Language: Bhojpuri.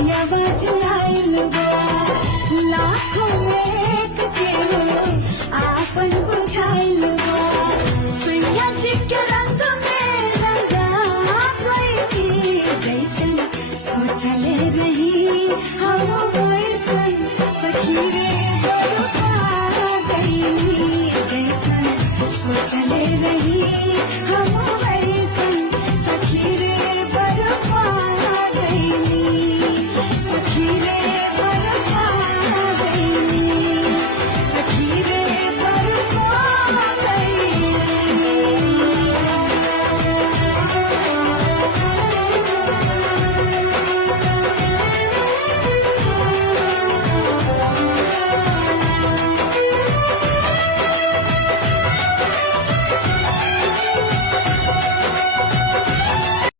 दिया चुराइल बा लाखों में एक के हो आपन बुझाइल बा सैया जी के रंग में रंगा कोई जैसन सोचले रही हम वैसन सखी रे बरुआ गईनी जैसन सोचले रही हम